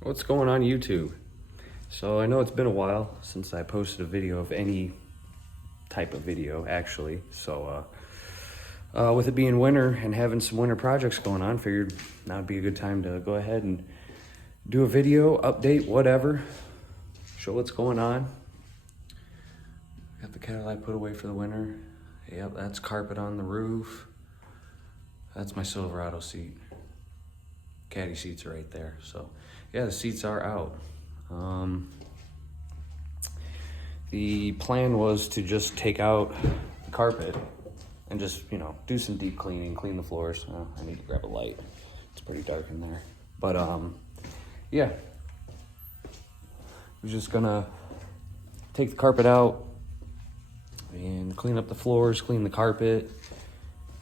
What's going on YouTube? So I know it's been a while since I posted a video of any type of video actually. So with it being winter and having some winter projects going on, figured now would be a good time to go ahead and do a video, update, whatever, show what's going on. Got the Cadillac put away for the winter. Yep, that's carpet on the roof. That's my Silverado seat. Caddy seats are right there. So yeah, the seats are out. The plan was to just take out the carpet and just, do some deep cleaning, clean the floors. I need to grab a light. It's pretty dark in there. But yeah, we're just gonna take the carpet out and clean up the floors, clean the carpet,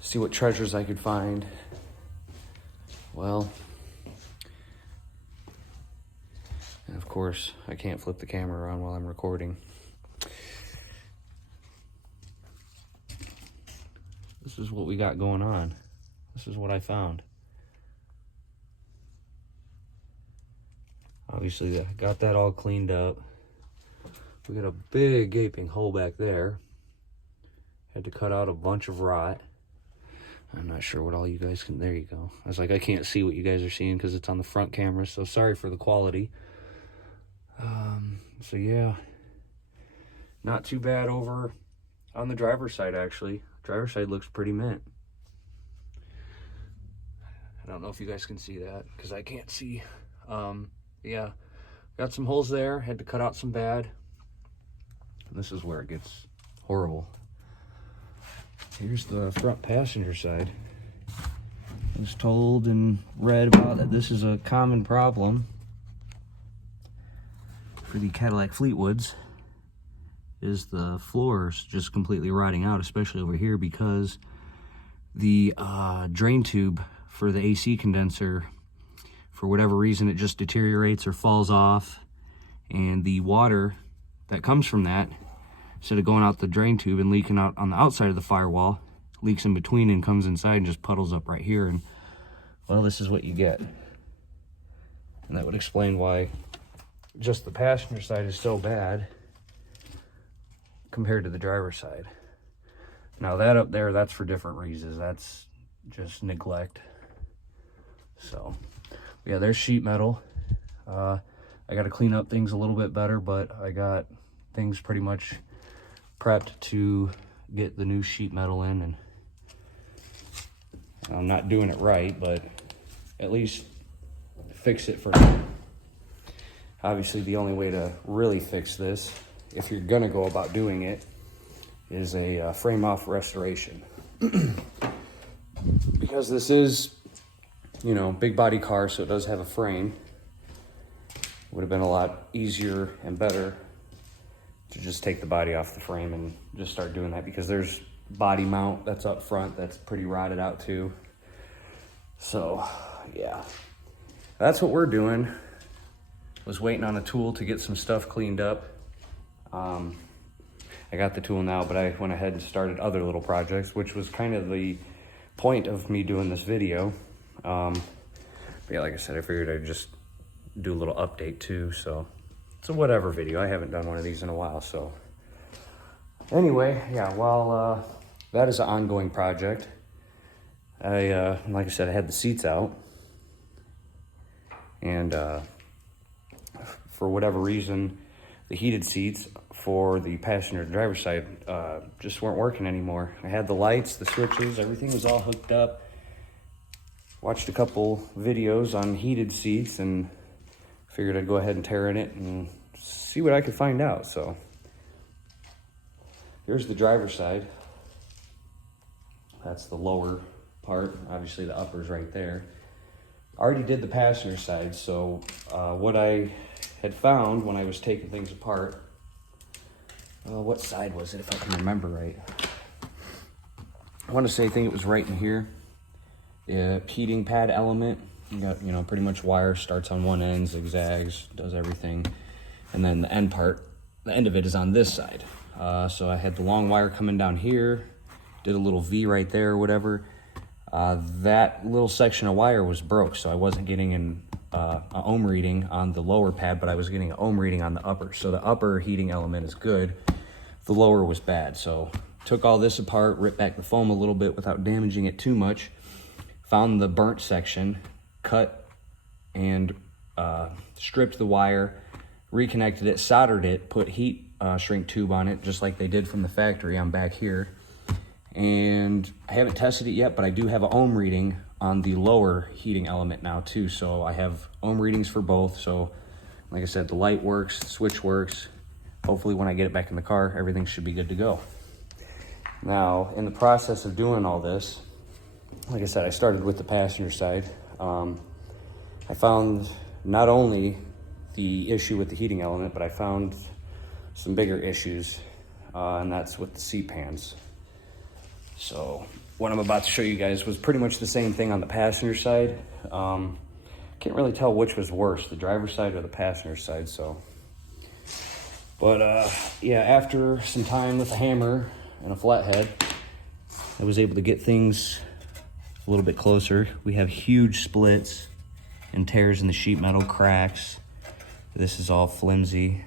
see what treasures I could find. Well, and of course, I can't flip the camera around while I'm recording. This is what we got going on. This is what I found. Obviously, I got that all cleaned up. We got a big gaping hole back there. Had to cut out a bunch of rot. I'm not sure what all you guys can... There you go. I was like, I can't see what you guys are seeing because it's on the front camera, so sorry for the quality. So yeah, not too bad over on the driver's side, actually. Driver's side looks pretty mint. I don't know if you guys can see that because I can't see. Yeah, got some holes there, had to cut out some bad. And this is where it gets horrible. Here's the front passenger side. I was told and read about that this is a common problem for the Cadillac Fleetwoods, is the floors just completely rotting out, especially over here because the drain tube for the AC condenser, for whatever reason, it just deteriorates or falls off, and the water that comes from that, instead of going out the drain tube and leaking out on the outside of the firewall, leaks in between and comes inside and just puddles up right here. And well, this is what you get. And that would explain why just the passenger side is so bad compared to the driver's side. Now that up there, that's for different reasons. That's just neglect. So yeah, there's sheet metal. I got to clean up things a little bit better, but I got things pretty much prepped to get the new sheet metal in, and I'm not doing it right, but at least fix it for now. Obviously, the only way to really fix this, if you're gonna go about doing it, is a frame off restoration. Because this is, big body car, so it does have a frame. Would have been a lot easier and better to just take the body off the frame and just start doing that, because there's body mount that's up front that's pretty rotted out too. So yeah, that's what we're doing. Was waiting on a tool to get some stuff cleaned up. I got the tool now, but I went ahead and started other little projects, which was kind of the point of me doing this video. But yeah, like I said, I figured I'd just do a little update too. So it's a whatever video. I haven't done one of these in a while. So anyway, yeah, while that is an ongoing project, like I said, I had the seats out, and for whatever reason, the heated seats for the passenger and driver's side just weren't working anymore. I had the lights, the switches, everything was all hooked up. Watched a couple videos on heated seats and figured I'd go ahead and tear in it and see what I could find out. So here's the driver's side. That's the lower part. Obviously the upper's right there. Already did the passenger side, so what I had found when I was taking things apart, what side was it, if I can remember right? I want to say, I think it was right in here. The heating pad element, you got, pretty much wire starts on one end, zigzags, does everything. And then the end part, the end of it is on this side. So I had the long wire coming down here, did a little V right there or whatever. That little section of wire was broke, so I wasn't getting an ohm reading on the lower pad, but I was getting an ohm reading on the upper. So the upper heating element is good. The lower was bad. So took all this apart, ripped back the foam a little bit without damaging it too much. Found the burnt section, cut and stripped the wire, reconnected it, soldered it, put heat shrink tube on it, just like they did from the factory on back here. And I haven't tested it yet, but I do have an ohm reading on the lower heating element now too. So I have ohm readings for both. So like I said, the light works, the switch works. Hopefully when I get it back in the car, everything should be good to go. Now, in the process of doing all this, like I said, I started with the passenger side. I found not only the issue with the heating element, but I found some bigger issues, and that's with the seat pans. So what I'm about to show you guys was pretty much the same thing on the passenger side. Can't really tell which was worse, the driver's side or the passenger side. So, but yeah, after some time with a hammer and a flathead, I was able to get things a little bit closer. We have huge splits and tears in the sheet metal, cracks. This is all flimsy.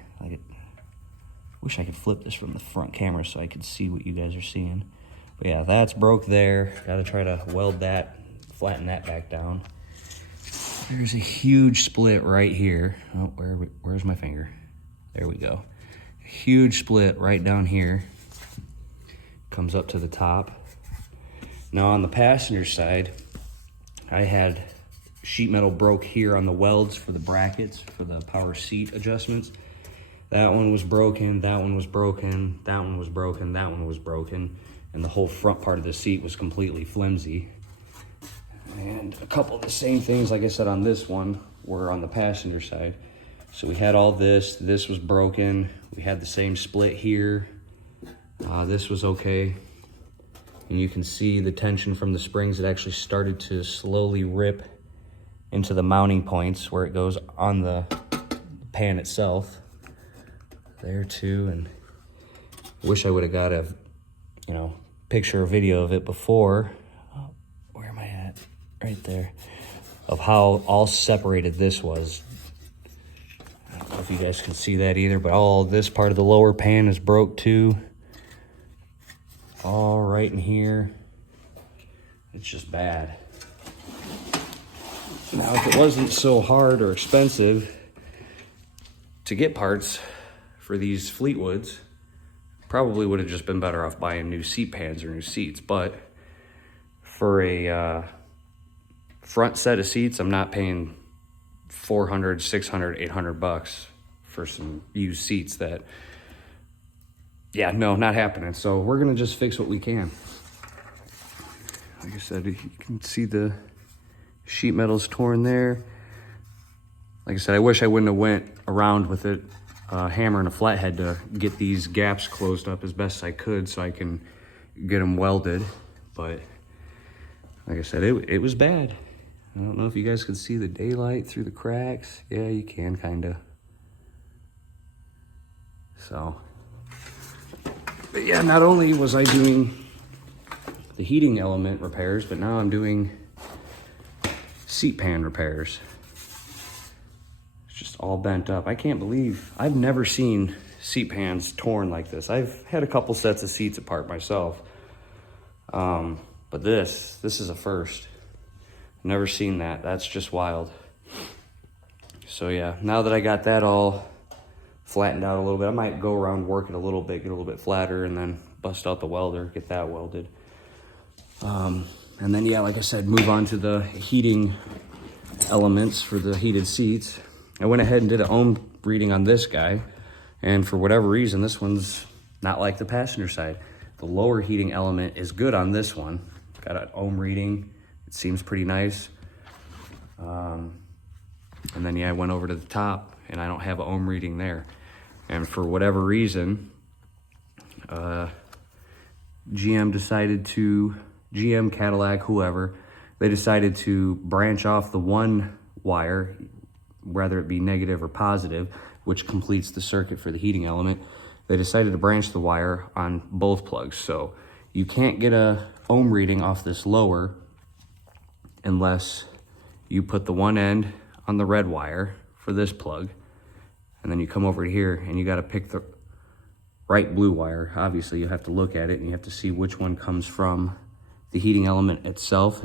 Wish I could flip this from the front camera so I could see what you guys are seeing. But yeah, that's broke there. Gotta try to weld that, flatten that back down. There's a huge split right here. Oh, where's my finger? There we go. A huge split right down here. Comes up to the top. Now on the passenger side, I had sheet metal broke here on the welds for the brackets, for the power seat adjustments. That one was broken, that one was broken, that one was broken, that one was broken. And the whole front part of the seat was completely flimsy. And a couple of the same things, like I said, on this one were on the passenger side. So we had all this was broken. We had the same split here. This was okay. And you can see the tension from the springs. It actually started to slowly rip into the mounting points where it goes on the pan itself. There too, and wish I would have got a, picture or video of it before. Oh, where am I at? Right there. Of how all separated this was. I don't know if you guys can see that either, but all this part of the lower pan is broke too. All right in here. It's just bad. Now, if it wasn't so hard or expensive to get parts for these Fleetwoods, probably would have just been better off buying new seat pans or new seats. But for a front set of seats, I'm not paying $400, $600, $800 for some used seats that, yeah, no, not happening. So we're gonna just fix what we can. Like I said, you can see the sheet metal's torn there. Like I said, I wish I wouldn't have went around with it, hammer and a flathead to get these gaps closed up as best I could so I can get them welded. But like I said, it was bad. I don't know if you guys can see the daylight through the cracks. Yeah, you can kinda. So, but yeah, not only was I doing the heating element repairs, but now I'm doing seat pan repairs. Just all bent up. I can't believe, I've never seen seat pans torn like this. I've had a couple sets of seats apart myself. But this is a first. Never seen that. That's just wild. So yeah, now that I got that all flattened out a little bit, I might go around, work it a little bit, get a little bit flatter, and then bust out the welder, get that welded. And then yeah, like I said, move on to the heating elements for the heated seats. I went ahead and did an ohm reading on this guy, and for whatever reason, this one's not like the passenger side. The lower heating element is good on this one. Got an ohm reading. It seems pretty nice. And then yeah, I went over to the top, and I don't have an ohm reading there. And for whatever reason, GM, Cadillac, whoever, they decided to branch off the one wire, whether it be negative or positive, which completes the circuit for the heating element. They decided to branch the wire on both plugs. So you can't get a ohm reading off this lower unless you put the one end on the red wire for this plug. And then you come over here and you got to pick the right blue wire. Obviously, you have to look at it and you have to see which one comes from the heating element itself,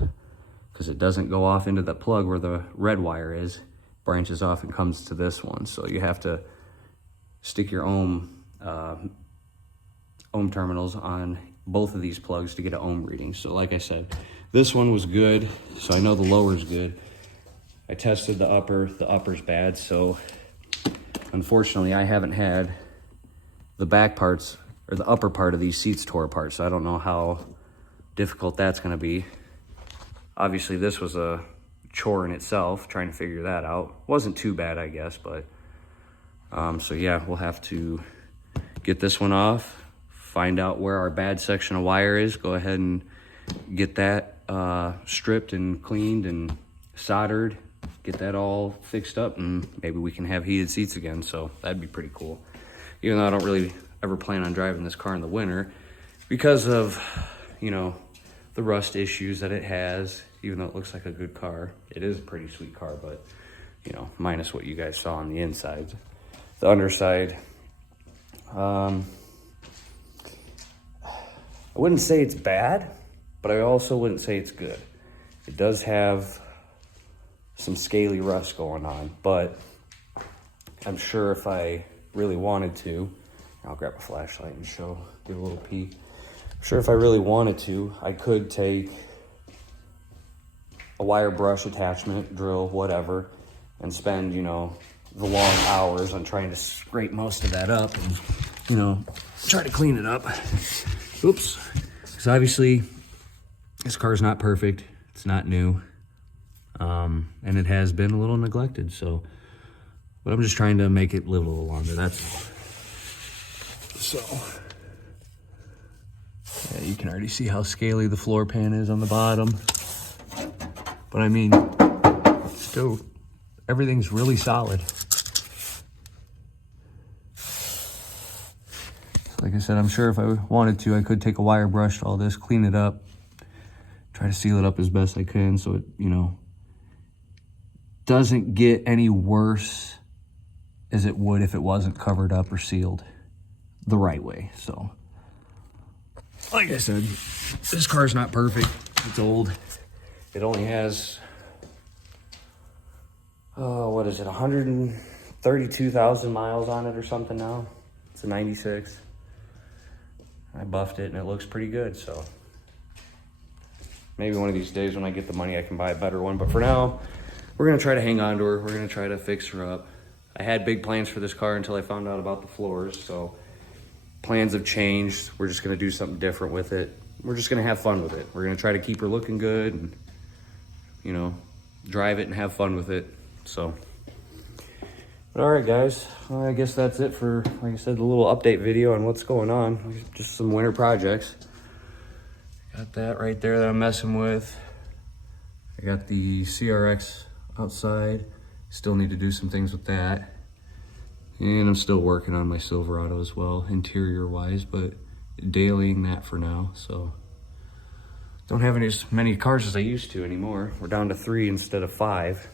because it doesn't go off into the plug where the red wire is, branches off and comes to this one. So you have to stick your ohm terminals on both of these plugs to get an ohm reading. So like I said, this one was good, so I know the lower's good. I tested the upper's bad, so unfortunately I haven't had the back parts or the upper part of these seats tore apart, so I don't know how difficult that's gonna be. Obviously this was a chore in itself, trying to figure that out. Wasn't too bad, I guess, but so yeah, we'll have to get this one off, find out where our bad section of wire is, go ahead and get that stripped and cleaned and soldered, get that all fixed up, and maybe we can have heated seats again. So that'd be pretty cool. Even though I don't really ever plan on driving this car in the winter because of, you know, the rust issues that it has. Even though it looks like a good car, it is a pretty sweet car, but you know, minus what you guys saw on the inside. The underside, I wouldn't say it's bad, but I also wouldn't say it's good. It does have some scaly rust going on, but I'm sure if I really wanted to, I'll grab a flashlight and give a little peek. I'm sure if I really wanted to, I could take a wire brush attachment, drill, whatever, and spend, you know, the long hours on trying to scrape most of that up and, you know, try to clean it up. Oops. Because obviously this car is not perfect. It's not new. And it has been a little neglected. So, but I'm just trying to make it live a little longer. That's all. So, yeah, you can already see how scaly the floor pan is on the bottom. But I mean, still, everything's really solid. Like I said, I'm sure if I wanted to, I could take a wire brush to all this, clean it up, try to seal it up as best I can so it, you know, doesn't get any worse as it would if it wasn't covered up or sealed the right way. So, like I said, this car's not perfect. It's old. It only has, what is it, 132,000 miles on it or something now. It's a 96. I buffed it and it looks pretty good, so maybe one of these days when I get the money I can buy a better one. But for now, we're gonna try to hang on to her. We're gonna try to fix her up. I had big plans for this car until I found out about the floors, so plans have changed. We're just gonna do something different with it. We're just gonna have fun with it. We're gonna try to keep her looking good and, you know, drive it and have fun with it. So, but all right, guys, well, I guess that's it for, like I said, the little update video on what's going on. Just some winter projects. Got that right there that I'm messing with. I got the CRX outside. Still need to do some things with that. And I'm still working on my Silverado as well, interior-wise, but dailying that for now, so. Don't have as many cars as I used to anymore. We're down to 3 instead of 5.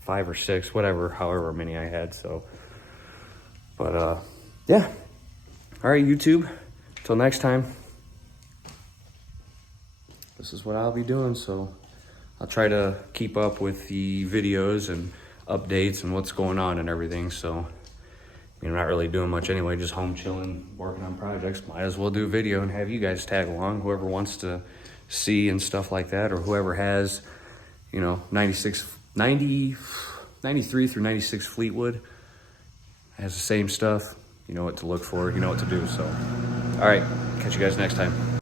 5 or 6, whatever, however many I had, so. But, yeah. All right, YouTube, until next time. This is what I'll be doing, so I'll try to keep up with the videos and updates and what's going on and everything, so. I mean, I'm not really doing much anyway, just home chilling, working on projects. Might as well do a video and have you guys tag along, whoever wants to see and stuff like that, or whoever has, you know, 93 through 96 Fleetwood has the same stuff. You know what to look for, you know what to do, so. All right, catch you guys next time.